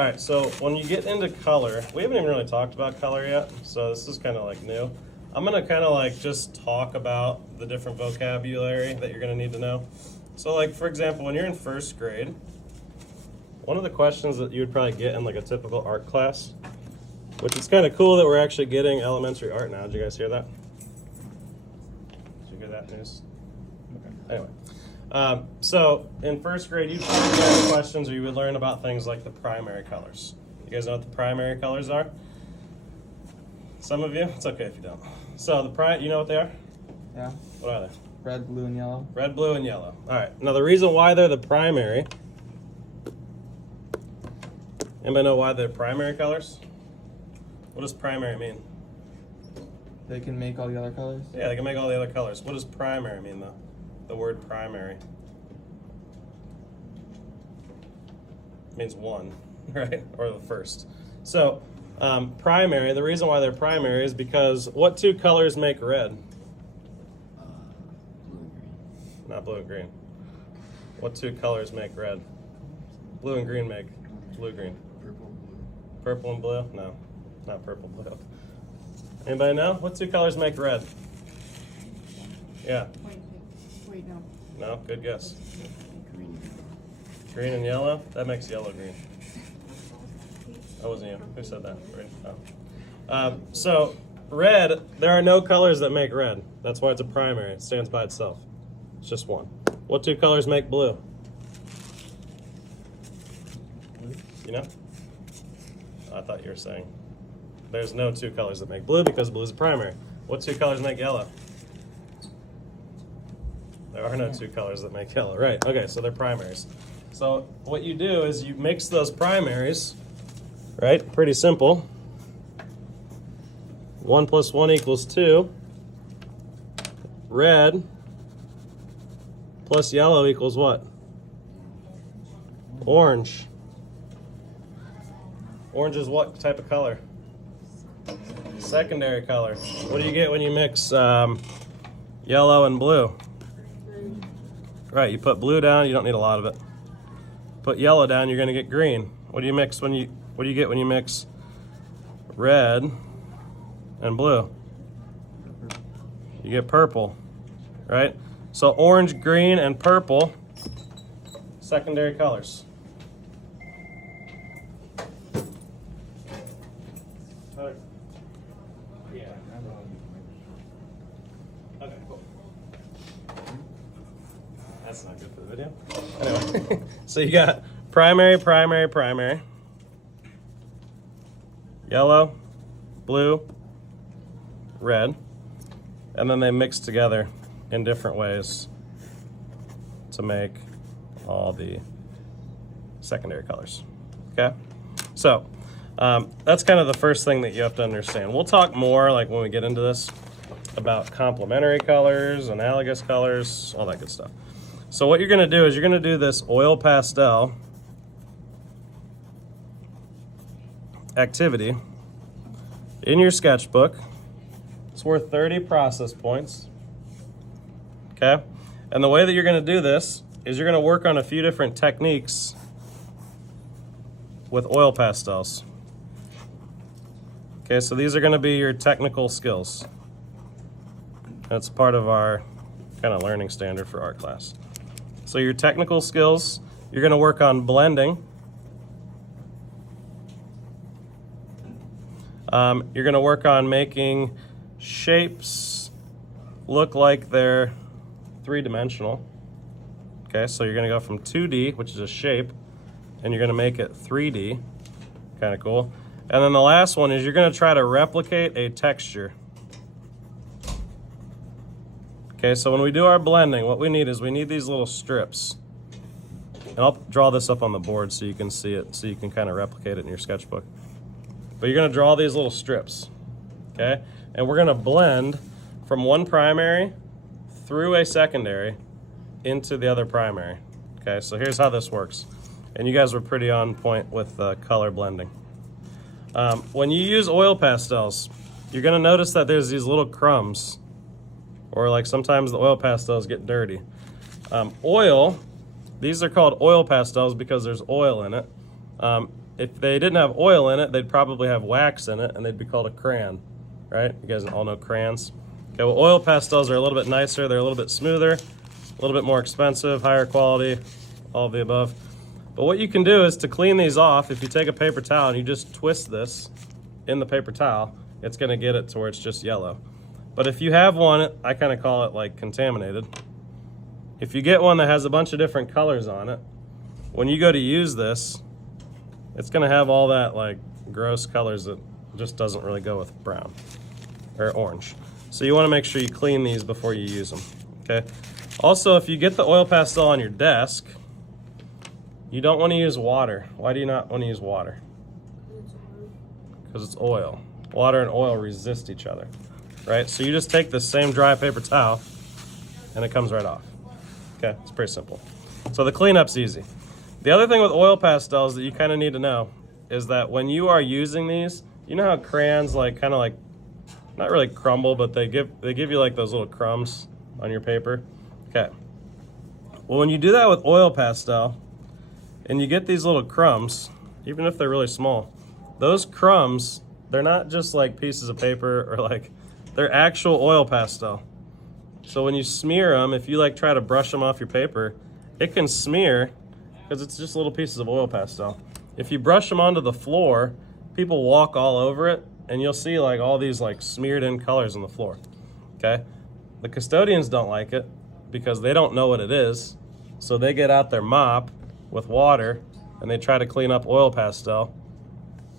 All right, so when you get into color, we haven't even really talked about color yet, so this is kind of like new. I'm gonna kind of like just talk about the different vocabulary that you're gonna need to know. So like, for example, when you're in first grade, one of the questions that you would probably get in like a typical art class, which is kind of cool that we're actually getting elementary art now. Did you guys hear that? Did you hear that news? Okay. Anyway. So in first grade, you'd probably get questions or you would learn about things like the primary colors. You guys know what the primary colors are? Some of you? It's okay if you don't. So you know what they are? Yeah. What are they? Red, blue, and yellow. Red, blue, and yellow. All right. Now the reason why they're the primary, anybody know why they're primary colors? What does primary mean? They can make all the other colors? Yeah, they can make all the other colors. What does primary mean though? The word primary means one, right? Or the first. So primary, the reason why they're primary is because what two colors make red? Blue and green. Not blue and green. What two colors make red? Blue and green make blue-green. Purple, blue. Purple and blue? No, not purple, blue. Anybody know? What two colors make red? Yeah. Wait, no. No? Good guess. Green. Green and yellow? That makes yellow green. That wasn't you. Who said that? Oh. So red, there are no colors that make red. That's why it's a primary. It stands by itself. It's just one. What two colors make blue? You know? I thought you were saying there's no two colors that make blue because blue is a primary. What two colors make yellow? There are no two colors that make yellow. Right, okay, so they're primaries. So what you do is you mix those primaries, right? Pretty simple. 1 plus 1 equals 2. Red plus yellow equals what? Orange. Orange is what type of color? Secondary color. What do you get when you mix yellow and blue? Right, you put blue down, you don't need a lot of it. Put yellow down, you're gonna get green. What do you get when you mix red and blue? You get purple, right? So orange, green, and purple, secondary colors. Yeah. Okay, cool. That's not good for the video. Anyway, so you got primary, primary, primary, yellow, blue, red, and then they mix together in different ways to make all the secondary colors. Okay? So that's kind of the first thing that you have to understand. We'll talk more like when we get into this about complementary colors, analogous colors, all that good stuff. So what you're going to do is you're going to do this oil pastel activity in your sketchbook. It's worth 30 process points. Okay? And the way that you're going to do this is you're going to work on a few different techniques with oil pastels. Okay, so these are going to be your technical skills. That's part of our kind of learning standard for art class. So your technical skills, you're going to work on blending. You're going to work on making shapes look like they're three-dimensional. Okay, so you're going to go from 2D, which is a shape, and you're going to make it 3D. Kind of cool. And then the last one is you're going to try to replicate a texture. Okay, so when we do our blending, what we need is we need these little strips. And I'll draw this up on the board so you can see it, so you can kind of replicate it in your sketchbook. But you're going to draw these little strips, okay? And we're going to blend from one primary through a secondary into the other primary. Okay, so here's how this works. And you guys were pretty on point with color blending. When you use oil pastels, you're going to notice that there's these little crumbs, or like sometimes the oil pastels get dirty. Oil, these are called oil pastels because there's oil in it. If they didn't have oil in it, they'd probably have wax in it, and they'd be called a crayon, right? You guys all know crayons. Okay, well, oil pastels are a little bit nicer. They're a little bit smoother, a little bit more expensive, higher quality, all of the above. But what you can do is to clean these off, if you take a paper towel and you just twist this in the paper towel, it's gonna get it to where it's just yellow. But if you have one, I kind of call it like contaminated. If you get one that has a bunch of different colors on it, when you go to use this, it's gonna have all that like gross colors that just doesn't really go with brown or orange. So you wanna make sure you clean these before you use them, okay? Also, if you get the oil pastel on your desk, you don't wanna use water. Why do you not wanna use water? Because it's oil. Water and oil resist each other, right? So you just take the same dry paper towel and it comes right off. Okay, it's pretty simple. So the cleanup's easy. The other thing with oil pastels that you kind of need to know is that when you are using these, you know how crayons like kind of like, not really crumble, but they give you like those little crumbs on your paper. Okay. Well, when you do that with oil pastel and you get these little crumbs, even if they're really small, those crumbs, they're not just like pieces of paper or like, they're actual oil pastel. So when you smear them, if you like try to brush them off your paper, it can smear because it's just little pieces of oil pastel. If you brush them onto the floor, people walk all over it and you'll see like all these like smeared in colors on the floor, okay? The custodians don't like it because they don't know what it is. So they get out their mop with water and they try to clean up oil pastel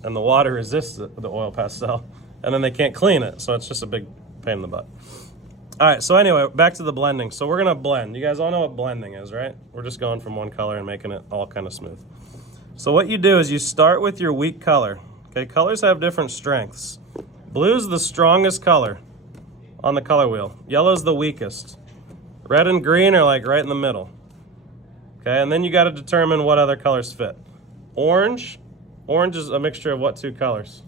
and the water resists the oil pastel and then they can't clean it. So it's just a big pain in the butt. All right, so anyway, back to the blending. So we're gonna blend. You guys all know what blending is, right? We're just going from one color and making it all kind of smooth. So what you do is you start with your weak color. Okay, colors have different strengths. Blue's the strongest color on the color wheel. Yellow's the weakest. Red and green are like right in the middle. Okay, and then you gotta determine what other colors fit. Orange is a mixture of what two colors?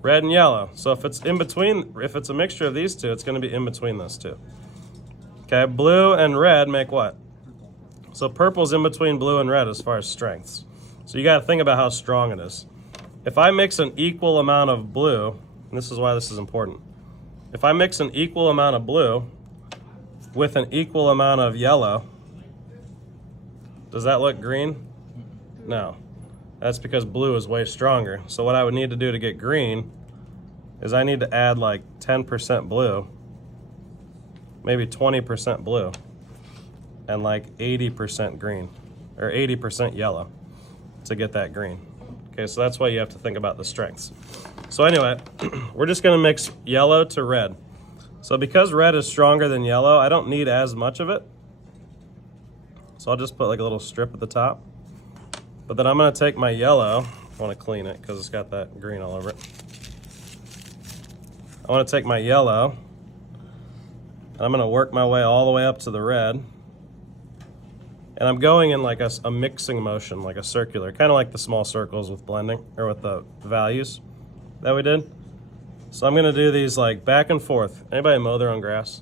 Red and yellow. So if it's in between, if it's a mixture of these two, it's gonna be in between those two. Okay, blue and red make what? So purple's in between blue and red as far as strengths. So you gotta think about how strong it is. If I mix an equal amount of blue, and this is why this is important. If I mix an equal amount of blue with an equal amount of yellow, does that look green? No. That's because blue is way stronger. So what I would need to do to get green is I need to add like 10% blue, maybe 20% blue, and like 80% green, or 80% yellow to get that green. Okay, so that's why you have to think about the strengths. So anyway, we're just gonna mix yellow to red. So because red is stronger than yellow, I don't need as much of it. So I'll just put like a little strip at the top. But then I'm gonna take my yellow, I wanna clean it because it's got that green all over it. I wanna take my yellow, and I'm gonna work my way all the way up to the red. And I'm going in like a mixing motion, like a circular, kind of like the small circles with blending, or with the values that we did. So I'm gonna do these like back and forth. Anybody mow their own grass?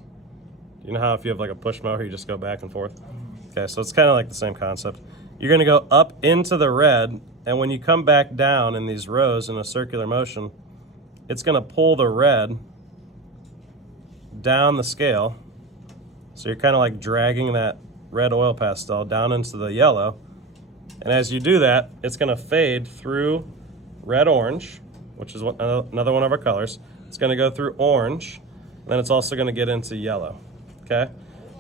You know how if you have like a push mower, you just go back and forth? Okay, so it's kind of like the same concept. You're gonna go up into the red, and when you come back down in these rows in a circular motion, it's gonna pull the red down the scale. So you're kind of like dragging that red oil pastel down into the yellow. And as you do that, it's gonna fade through red-orange, which is another one of our colors. It's gonna go through orange, and then it's also gonna get into yellow, okay?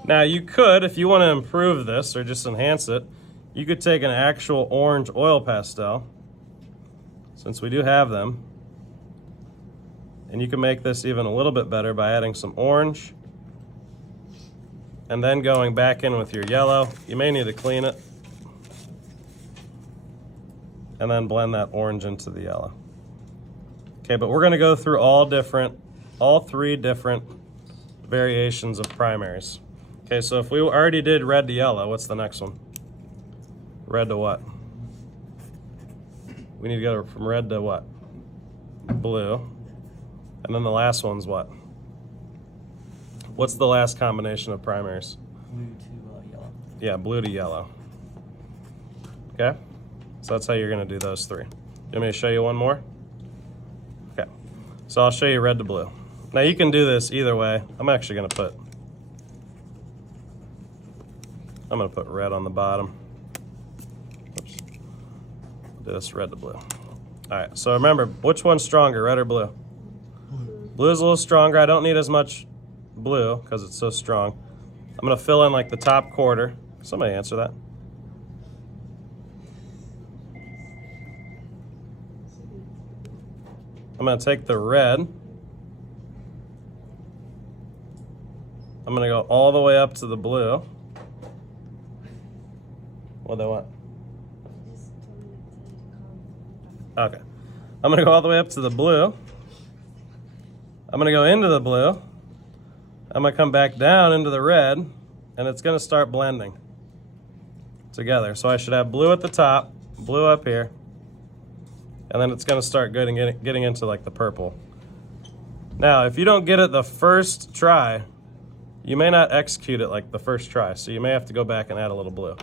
Now you could, if you wanna improve this or just enhance it, you could take an actual orange oil pastel, since we do have them, and you can make this even a little bit better by adding some orange, and then going back in with your yellow. You may need to clean it, and then blend that orange into the yellow. Okay, but we're gonna go through all three different variations of primaries. Okay, so if we already did red to yellow, what's the next one? Red to what? We need to go from red to what? Blue. And then the last one's what? What's the last combination of primaries? Blue to yellow. Yeah, blue to yellow. Okay? So that's how you're gonna do those three. You want me to show you one more? Okay. So I'll show you red to blue. Now you can do this either way. I'm actually gonna put red on the bottom. Oops. Do this red to blue. All right, so remember, which one's stronger, red or blue? Blue is a little stronger. I don't need as much blue because it's so strong. I'm gonna fill in like the top quarter. Somebody answer that. I'm gonna take the red. I'm gonna go all the way up to the blue. What do I want? Okay. I'm gonna go all the way up to the blue. I'm gonna go into the blue. I'm gonna come back down into the red, and it's gonna start blending together. So I should have blue at the top, blue up here, and then it's gonna start getting into like the purple. Now, if you don't get it the first try, you may not execute it like the first try, so you may have to go back and add a little blue.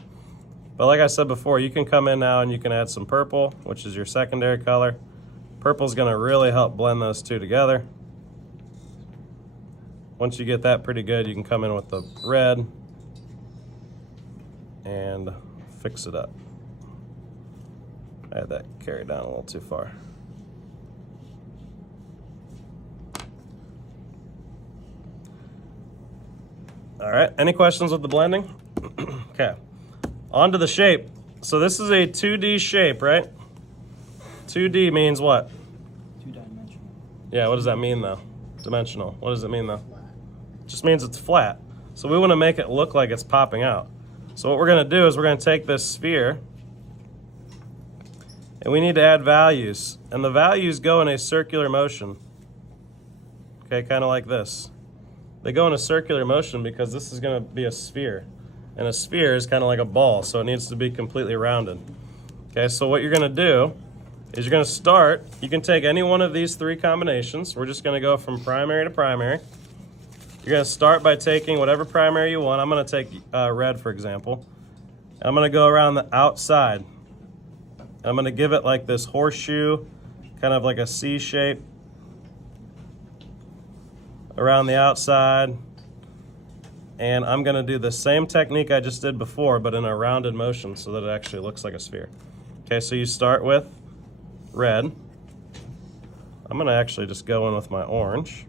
But like I said before, you can come in now and you can add some purple, which is your secondary color. Purple's gonna really help blend those two together. Once you get that pretty good, you can come in with the red and fix it up. I had that carried down a little too far. All right, any questions with the blending? Okay, on to the shape. So this is a 2D shape, right? 2D means what? Two-dimensional. Yeah, what does that mean though? Dimensional, what does it mean though? It just means it's flat. So we wanna make it look like it's popping out. So what we're gonna do is we're gonna take this sphere and we need to add values. And the values go in a circular motion. Okay, kind of like this. They go in a circular motion because this is gonna be a sphere. And a sphere is kind of like a ball, so it needs to be completely rounded. Okay, so what you're gonna do is you're gonna start, you can take any one of these three combinations. We're just gonna go from primary to primary. You're gonna start by taking whatever primary you want. I'm gonna take red, for example. I'm gonna go around the outside. I'm gonna give it like this horseshoe, kind of like a C shape around the outside. And I'm gonna do the same technique I just did before, but in a rounded motion so that it actually looks like a sphere. Okay, so you start with red. I'm gonna actually just go in with my orange.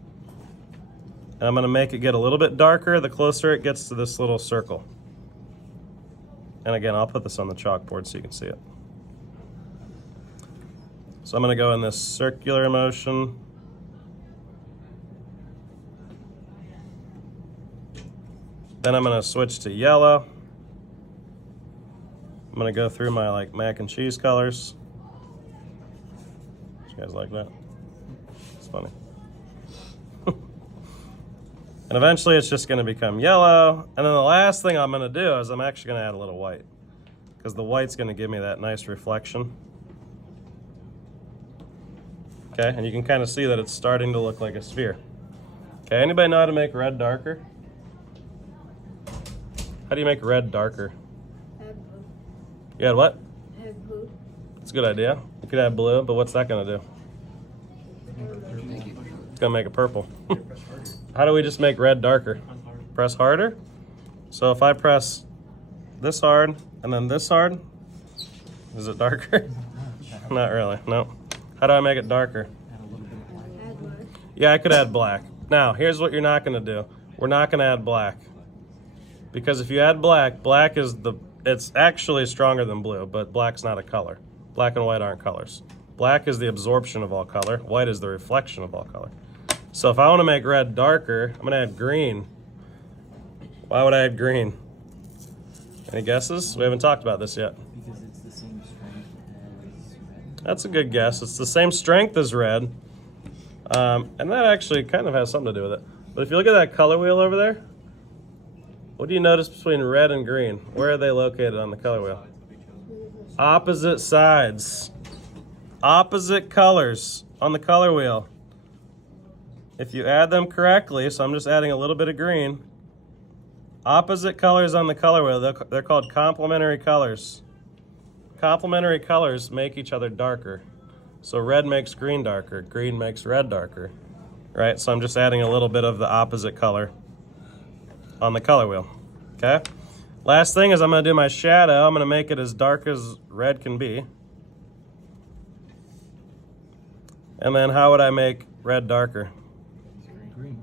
And I'm gonna make it get a little bit darker the closer it gets to this little circle. And again, I'll put this on the chalkboard so you can see it. So I'm gonna go in this circular motion. Then I'm gonna switch to yellow. I'm gonna go through my like mac and cheese colors. You guys like that? It's funny. And eventually it's just gonna become yellow. And then the last thing I'm gonna do is I'm actually gonna add a little white, because the white's gonna give me that nice reflection. Okay, and you can kind of see that it's starting to look like a sphere. Okay, anybody know how to make red darker? How do you make red darker? Add blue. You add what? Add blue. That's a good idea. You could add blue, but what's that gonna do? It's gonna make it purple. How do we just make red darker? Press harder? So if I press this hard and then this hard, is it darker? Not really, no. How do I make it darker? Add black. Yeah, I could add black. Now, here's what you're not gonna do. We're not gonna add black. Because if you add black, black is it's actually stronger than blue, but black's not a color. Black and white aren't colors. Black is the absorption of all color. White is the reflection of all color. So if I want to make red darker, I'm gonna add green. Why would I add green? Any guesses? We haven't talked about this yet. Because it's the same strength as red. That's a good guess. It's the same strength as red. And that actually kind of has something to do with it. But if you look at that color wheel over there, what do you notice between red and green? Where are they located on the color wheel? Opposite sides. Opposite colors on the color wheel. If you add them correctly, so I'm just adding a little bit of green, opposite colors on the color wheel, they're called complementary colors. complementary colors make each other darker. So red makes green darker, green makes red darker, right? So I'm just adding a little bit of the opposite color on the color wheel, okay? Last thing is I'm gonna do my shadow. I'm gonna make it as dark as red can be. And then how would I make red darker? Green.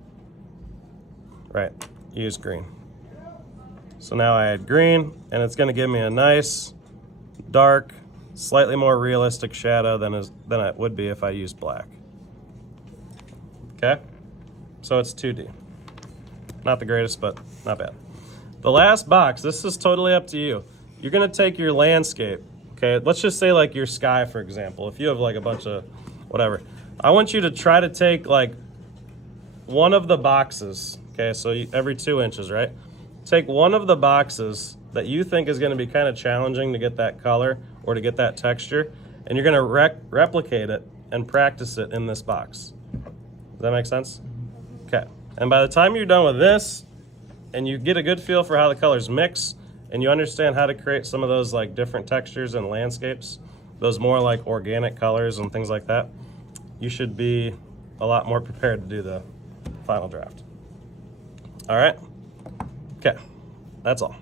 Right, use green. So now I add green, and it's gonna give me a nice, dark, slightly more realistic shadow than it would be if I used black. Okay? So it's 2D. Not the greatest, but not bad. The last box, this is totally up to you. You're gonna take your landscape, okay? Let's just say like your sky, for example. If you have like a bunch of whatever. I want you to try to take like one of the boxes, okay? So every 2 inches, right? Take one of the boxes that you think is gonna be kind of challenging to get that color or to get that texture, and you're gonna replicate it and practice it in this box. Does that make sense? Okay. And by the time you're done with this, and you get a good feel for how the colors mix, and you understand how to create some of those like different textures and landscapes, those more like organic colors and things like that, you should be a lot more prepared to do the final draft. All right? Okay, that's all.